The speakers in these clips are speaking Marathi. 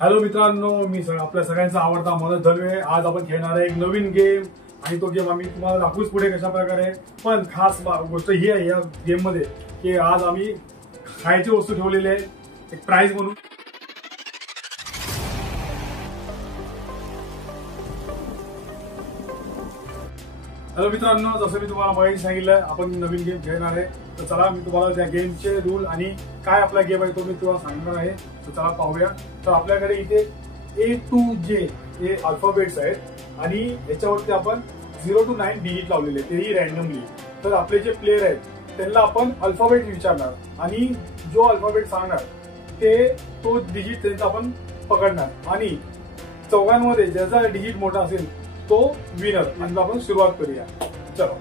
हॅलो मित्रांनो, मी आपल्या सगळ्यांचा आवडता मनोज दळवे. आज आपण खेळणार आहे एक नवीन गेम आणि तो गेम आम्ही तुम्हाला दाखवूच पुढे कशा प्रकारे. पण खास गोष्ट ही आहे या गेम मध्ये की आज आम्ही खायची वस्तू ठेवलेली आहे एक प्राइज म्हणून. हॅलो मित्रांनो, जसं मी तुम्हाला माहिती सांगितलं आपण नवीन गेम खेळणार आहे. तर चला मी तुम्हाला त्या गेमचे रूल आणि काय आपला गेम आहे तो मी तुम्हाला सांगणार आहे. तर चला पाहूया. तर आपल्याकडे इथे A to J हे अल्फाबेट्स आहेत आणि याच्यावरती आपण 0 to 9 डिजिट लावलेले तेही रॅन्डमली. तर आपले जे प्लेयर आहेत त्यांना आपण अल्फाबेट विचारणार आणि जो अल्फाबेट सांगणार तो डिजिट त्यांचा आपण पकडणार आणि चौघांमध्ये ज्याचा डिजिट मोठा असेल तो विनर. आणि आपण सुरुवात करूया. चलो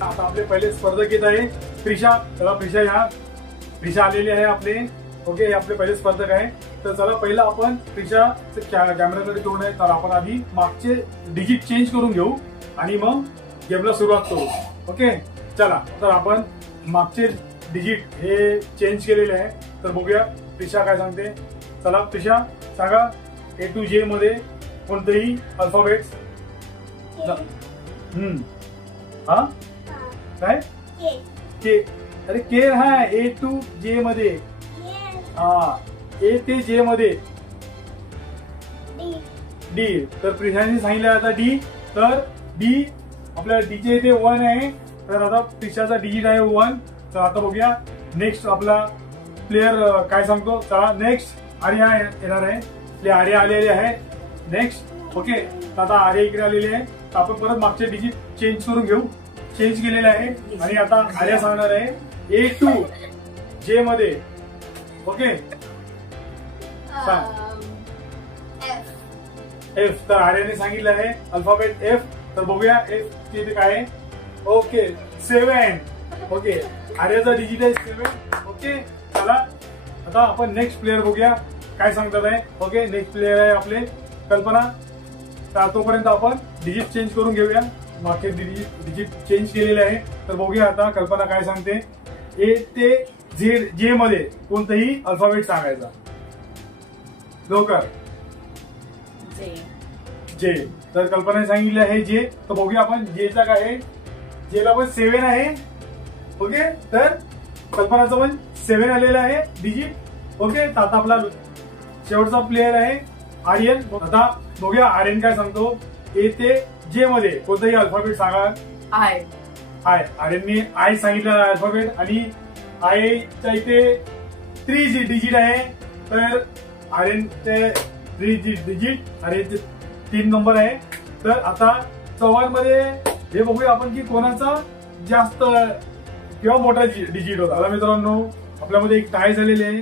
आता आपले पहिले स्पर्धक येत आहे प्रिशा. चला प्रिशा आलेली आहे आपले. ओके, हे आपले पहिले स्पर्धक आहे. तर चला पहिला आपण प्रिशा कॅमेराकडे तोंड आहे. तर आपण आधी मागचे डिजिट चेंज करून घेऊ आणि मग गेमला सुरुवात करू. ओके चला, तर आपण मागचे डिजिट हे चेंज केलेले आहे. तर बघूया प्रिशा काय सांगते. चला प्रिशा सांगा A to J मध्ये कोणतेही अल्फाबेट्स. हा काय के. अरे के हा A to J मध्ये. हा A ते J मध्ये डी. तर प्रिशाने सांगितलं आता डी. तर डी आपल्या डीचे इथे 1 आहे. तर आता प्रिशाचा डिजिट आहे 1. तर आता बघूया नेक्स्ट आपला प्लेयर काय सांगतो. चला नेक्स्ट आर्या येणार आहे. आपले आर्या आलेले आहे नेक्स्ट. ओके, तर आता आर्या इकडे आलेले आहे. तर आपण परत मागचे डिजिट चेंज करून घेऊ. चेंज केलेले आहे आणि आता आर्या सांगणार आहे A to J मध्ये. Okay F. तर आर्याने सांगितलं आहे अल्फाबेट एफ. तर बघूया एफ तिथे काय आहे. ओके 7. ओके, आर्याचा डिजिट आहे 7. ओके चला आता आपण नेक्स्ट प्लेयर बघूया काय सांगतात आहे. ओके, नेक्स्ट प्लेयर आहे आपले कल्पना. तर तोपर्यंत आपण डिजिट चेंज करून घेऊया. मागचे डिजिट चेंज केलेले आहे. तर बघूया आता कल्पना काय सांगते. A ते J मध्ये कोणताही अल्फाबेट सांगायचा. लवकर. जे. तर कल्पनाने सांगितलं आहे जे. तर बघूया आपण जेचा काय आहे. जेला पण 7 आहे. ओके, तर कल्पनाचं पण 7 आलेलं आहे डिजिट. ओके, तर आता आपला शेवटचा प्लेयर आहे आर्यन. आता बघूया आर्यन काय सांगतो. A ते J मध्ये कोणताही अल्फाबेट सांगा. आय. आर्यनने आय सांगितलं अल्फाबेट आणि आयच्या इथे 3 डिजिट आहे. तर आर्यनचे 3 डिजिट आर्यनचे 3 नंबर आहे. तर आता चौघांमध्ये हे बघूया आपण की कोणाचा जास्त किंवा मोठा डिजिट होता. आता मित्रांनो आपल्यामध्ये एक टाय झालेले आहे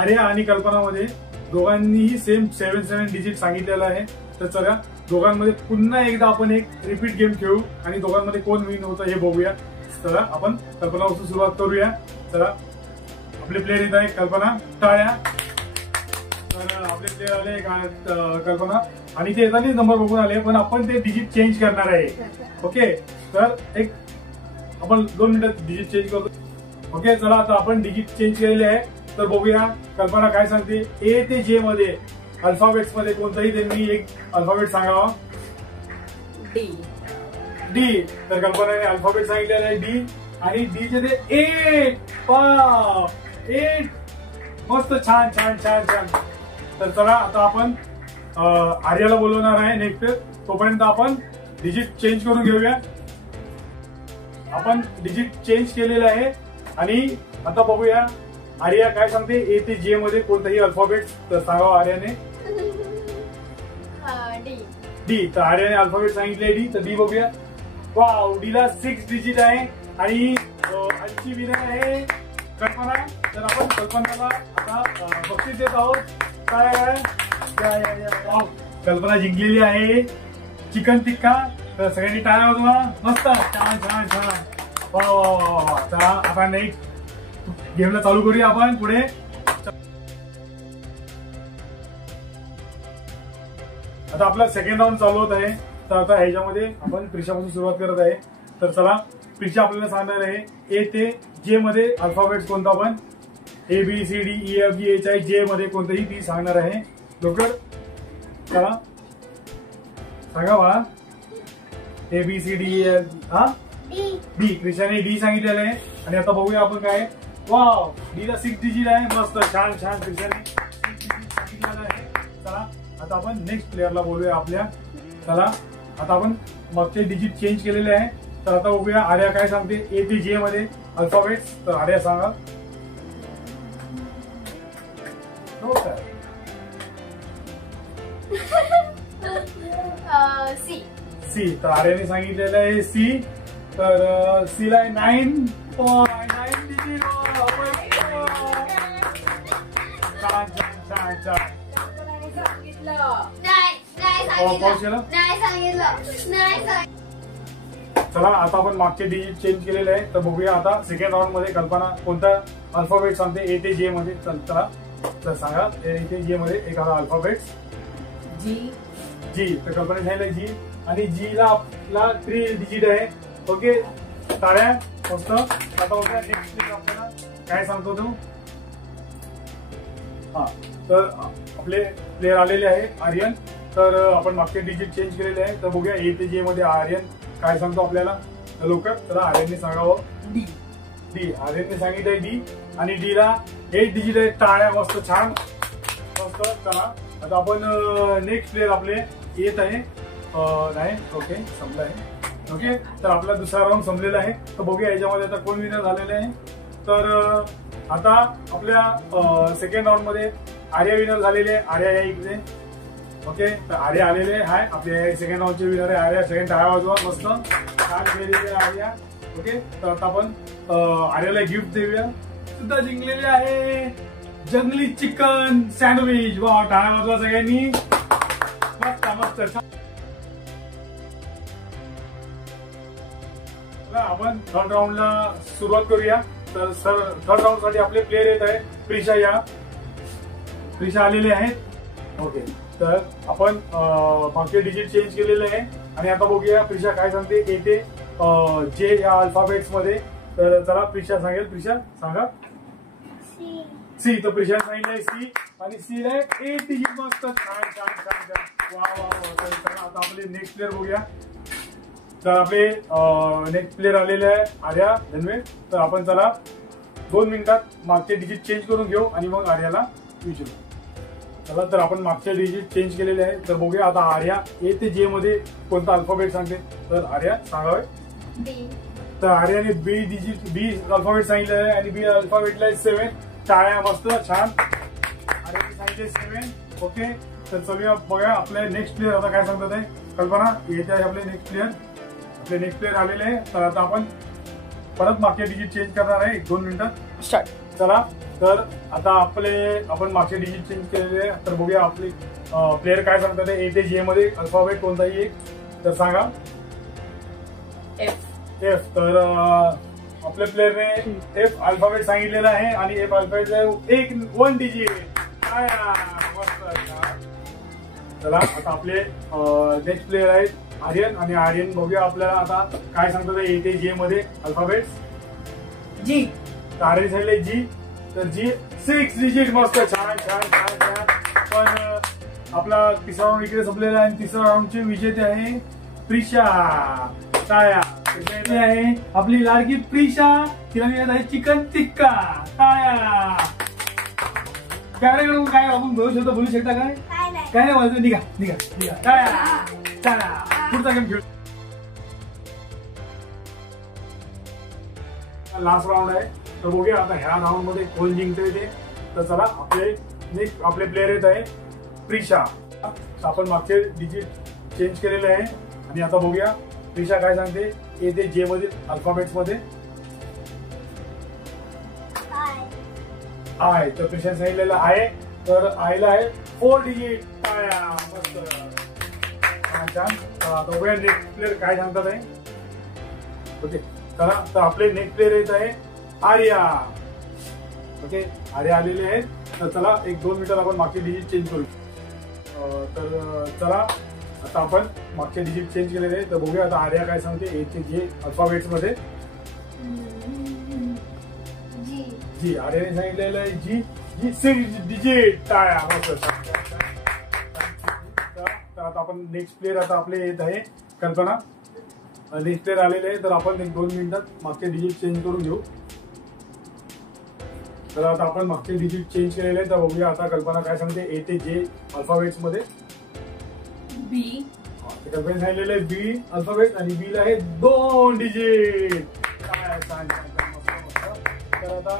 आर्या आणि कल्पनामध्ये. दोघांनीही सेम 7 डिजिट सांगितलेलं आहे. तर चला दोघांमध्ये पुन्हा एकदा आपण एक रिपीट गेम खेळू आणि दोघांमध्ये कोण विन होतं हे बघूया. चला आपण कल्पनापासून सुरुवात करूया. चला आपले प्लेयर येत आहे कल्पना. टाळ्या. तर आपले प्लेयर आले कल्पना आणि ते येताना नंबर बघून आले. पण आपण ते डिजिट चेंज करणार आहे. ओके, तर एक आपण 2 मिनिटात डिजिट चेंज करतो. ओके चला आता आपण डिजिट चेंज केलेले आहे. तर बघूया कल्पना काय सांगते. A ते J मध्ये अल्फाबेट्स मध्ये कोणताही त्यांनी एक अल्फाबेट सांगावा. डी. तर कल्पनाने अल्फाबेट सांगितलेला आहे डी आणि डी चे ते 8. मस्त, छान छान छान छान. तर चला आता आपण आर्याला बोलवणार आहे नेक्स्ट. तोपर्यंत आपण डिजिट चेंज करून घेऊया. आपण डिजिट चेंज केलेले आहे आणि आता बघूया आर्या काय सांगते. A ते J मध्ये कोणताही अल्फाबेट तर सांगावं आर्याने. डी. तर आर्याने अल्फाबेट सांगितले डी. तर डी बघूया. वाव, डीला 6 डिजिट आहे आणि आजची विनर आहे कल्पना. तर आपण कल्पनाला आता बक्षीस देत आहोत. काय कल्पना जिंकलेली आहे चिकन टिक्का. तर सगळ्यांनी टाळ्या वाजवा. मस्त, छान छान छान. वा वा वा. चला आता नेक्स्ट गेमला चालू करूया आपण पुढे. आता आपला सेकंड राऊंड चालू होत आहे. तर आता ह्याच्यामध्ये आपण प्रिशापासून सुरुवात करत आहे. तर चला, प्रिशा आपल्याला सांगणार आहे ए ते जे मध्ये अल्फाबेट्स कोणता पण ABCDEFGHI मध्ये कोणतंही ती सांगणार आहे. लवकर चला सांगा बाळा. ABCDE हा डी. प्रिशाने डी सांगितलेलं आहे आणि आता बघूया आपण काय. वाव, डी ला 6 डिजिट आहे. मस्त, छान छान. प्रिशाने 6 डिजिट सांगितलेलं आहे. चला आता आपण नेक्स्ट प्लेअरला बोलूया आपल्या. चला आता आपण मागचे डिजिट चेंज केलेले आहे. तर आता बघूया आर्या काय सांगते ए ते जे मध्ये अल्फाबेट्स. तर आर्या सांगा. सी. तर आर्याने सांगितलेलं आहे सी. तर सी ला 9.9 डिजिट. छान छान छान छान. चला आता आपण मागचे डिजिट चेंज केलेले आहे. तर बघूया आता सेकंड राऊंड मध्ये कल्पना कोणता अल्फाबेट सांगते ए ते जे मध्ये. चला तर सांगा ए ते जे मध्ये एखादा अल्फाबेट्स. जी. जी. तर कल्पना सांगितलं जी. आणि जी ला आपला 3 डिजिट आहे. ओके, टाळ्या. मस्त. आता बघूया नेक्स्ट आपल्याला काय सांगतो तो. हा, तर आपले प्लेअर आलेले आहे आर्यन. तर आपण मागचे डिजिट चेंज केलेले आहे. तर बघूया ए ते जे मध्ये आर्यन काय सांगतो आपल्याला. तर लवकर चला आर्यनने सांगावं. डी. डी. आर्यनने सांगितलंय डी. आणि डी ला 8 डिजिट आहे. टाळ्या. मस्त, छान. मस्त. चला आता आपण नेक्स्ट प्लेअर आपले येत आहे. नाही, ओके, संपला आहे. ओके, तर आपला दुसरा राऊंड संपलेला आहे. तर बघूया याच्यामध्ये आता कोण विनर झालेले आहे. तर आता आपल्या सेकंड राऊंड मध्ये आर्या विनर झालेले आहे. आर्या या इकडे. ओके, तर आर्या आलेले आहे. आपल्या सेकंड राऊंडचे विनर आहे आर्या. सेकंड टाळ्या वाजवा. मस्त, छान खेळलेले आहे आर्या. ओके, तर आता आपण आर्याला गिफ्ट देऊया. सुद्धा जिंकलेले आहे जंगली चिकन सँडविच. वा, टाळ्या वाजवा सगळ्यांनी. मस्त मस्त. आपण थर्ड राऊंडला सुरुवात करूया. तर थर्ड राऊंड साठी आपले प्लेयर येत आहे. प्रिशा या. प्रिशा आलेले आहेत. ओके, तर आपण मागचे डिजिट चेंज केलेले आहे. आणि आता बघूया प्रिशा काय सांगते ए ते जे या अल्फाबेट्स मध्ये. तर चला प्रिशा सांगेल. प्रिशा सांगा. सी. तर प्रिशा सांगितलंय सी. आणि सी ला 8 डिजिट. मस्त, छान छान छान छान. वा वा वा. चला आता आपले नेक्स्ट प्लेअर बघूया. तर आपले नेक्स्ट प्लेअर आलेले आहे आर्या धनवे. तर आपण चला 2 मिनिटात मागचे डिजिट चेंज करून घेऊ आणि मग आर्याला विचारू. चला तर आपण मागचे डिजिट चेंज केलेले आहे. तर बघूया आता आर्या ए ते जे मध्ये कोणता अल्फाबेट सांगते. तर आर्या सांगावे. बी. तर आर्याने बी अल्फाबेट सांगितलं आहे. आणि बी अल्फाबेटला 7. टाळ्या. मस्त, छान. आर्याने सांगितले 7. ओके, तर चलूया बघा आपले नेक्स्ट प्लेअर आता काय सांगतात आहे. कल्पना येते आहे आपले नेक्स्ट प्लेअर. आपले नेक्स्ट प्लेअर आलेले आहे. तर आता आपण परत मागचे डिजिट चेंज करणार आहे 1-2 मिनिटात. स्टार्ट. चला तर आता आपण मागचे डिजिट चेंज केलेले आहे. तर बघूया आपले प्लेअर काय सांगतात ए ते जे मध्ये अल्फाबेट कोणताही एक. तर सांगा. एफ. एफ. तर आपल्या प्लेअरने एफ अल्फाबेट सांगितलेला आहे. आणि एफ अल्फाबेट 1 डिजिट. चला आता आपले नेक्स्ट प्लेअर आहेत आर्यन. आणि आर्यन बघूया आपल्याला आता काय सांगतात ए ते जे मध्ये अल्फाबेट्स. जी. तर आर्यन सांगितले जी. तर जी 6 डिजिट. मस्त, छान छान छान छान. पण आपला तिसरा राऊंड इकडे संपलेला आहे. आणि तिसरा राऊंडचे विजेते आहे प्रिशा. टाळ्या. आहे आपली लाडकी प्रिशा. तिला मिळत आहे चिकन टिक्का. टाळ्या. कॅमेराकडून काय आपण बोलू शकतो, बोलू शकता काय. काय नाही बोलतो. निघा निघा निघा. टाळ्या. टाळ्या. पुढचा गेम खेळ. लास्ट राऊंड आहे. तर बघूया आता ह्या राऊंड मध्ये कोण जिंकतोय ते. तर चला आपले प्लेअर येत आहे प्रिशा. आपण मागचे डिजिट चेंज केलेले आहे. आणि आता बघूया प्रिशा काय सांगते ए ते जे मधील अल्फाबेट्स मध्ये. आय. तर प्रिशा सांगितलेलं आहे. तर आयला आहे 4 डिजिट. टाळ्या. मस्त, छान. आता बघूया नेक्स्ट प्लेअर काय सांगतात आहे. ओके, चला तर आपले नेक्स्ट प्लेअर येत आहे आर्या. ओके, आर्या आलेले आहेत. तर चला 1-2 मिनिटात आपण मागचे डिजिट चेंज करू. तर चला आता आपण मागचे डिजिट चेंज केलेले आहे, तर बघूया आता आर्या काय सांगते ए ते जे अल्फाबेट्स मध्ये. जी आर्याने सांगितलेलं आहे जी 6 डिजिट. टाळ्या. तर आता आपण नेक्स्ट प्लेअर आता आपले येत आहे कल्पना. नेक्स्ट प्लेअर आलेले आहे, तर आपण 1-2 मिनिटात मागचे डिजिट चेंज करून घेऊ. तर आता आपण मागचे डिजिट चेंज केलेले आहे, तर बघूया आता कल्पना काय सांगते ए ते जे अल्फाबेट्स मध्ये. बी. कल्पना सांगितलेलं आहे बी अल्फाबेट आणि बी ला आहे 2 डिजिट. तर आता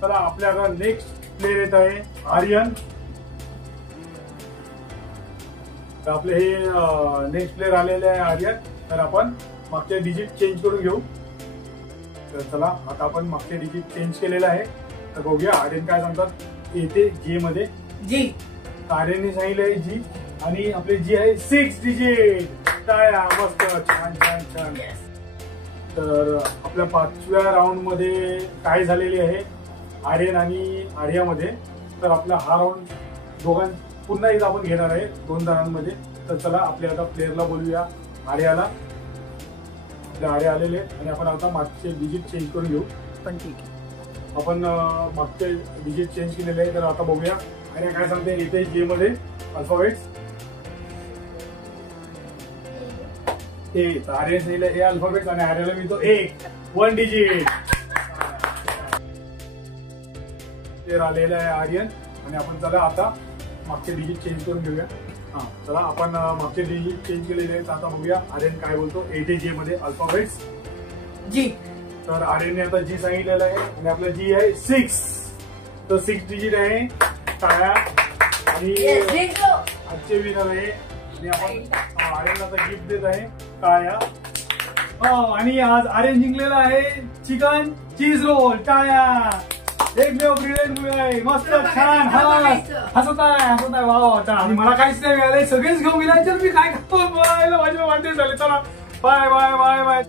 चला आपल्याला नेक्स्ट प्लेअर येत आहे आर्यन. तर आपले हे नेक्स्ट प्लेअर आलेले आहे आर्यन. तर आपण मागचे डिजिट चेंज करून घेऊ. तर चला आता आपण मागचे डिजिट चेंज केलेलं आहे, तर बघूया आर्यन काय सांगतात ए ते जे मध्ये. जी. आर्यनने सांगितलं आहे जी आणि आपले जी आहे 6 डिजिट. टाळ्या. मस्त. छान छान छान. तर आपल्या 5व्या राऊंड मध्ये काय झालेली आहे आर्यन आणि आर्यामध्ये. तर आपला हा राऊंड पुन्हा एकदा आपण घेणार आहे 2 जणांमध्ये. तर चला आपल्या आता प्लेअरला बोलूया आर्याला. आपले आर्या आलेले आणि आपण आता मागचे डिजिट चेंज करून घेऊ. पण ठीक आहे. आपण मागचे डिजिट चेंज केलेले आहे, तर आता बघूया आर्या काय सांगते इथे जे मध्ये अल्फाबेट्स. ए. तर आर्यन सांगितलं ए अल्फाबेट्स आणि आर्याला मी तो 1 डिजिट. प्लेअर आलेला आहे आर्यन आणि आपण चला आता मागचे डिजिट चेंज करून घेऊया. हा चला आपण मागचे डिजिट चेंज केलेले आहेत, आता बघूया आर्यन काय बोलतो ए ते जे मध्ये अल्फाबेट्स. जी. तर आर्यनने आता जी सांगितलेलं आहे आणि आपलं जी आहे 6. तर 6 डिजिट आहे. टाळ्या. आणि आजचे विनर आहे आणि आपण आर्यनला आता गिफ्ट देत आहे. टाळ्या. आणि आज आर्यन जिंकलेला आहे चिकन चीज रोल. टाळ्या. एक ब्रिलियंट मस्त छान. हसत आहे वा. आणि मला काहीच नाही मिळालंय, सगळेच घेऊन गेले. मी काय खातो माझे वाढदिवस झाले. चला बाय बाय बाय बाय.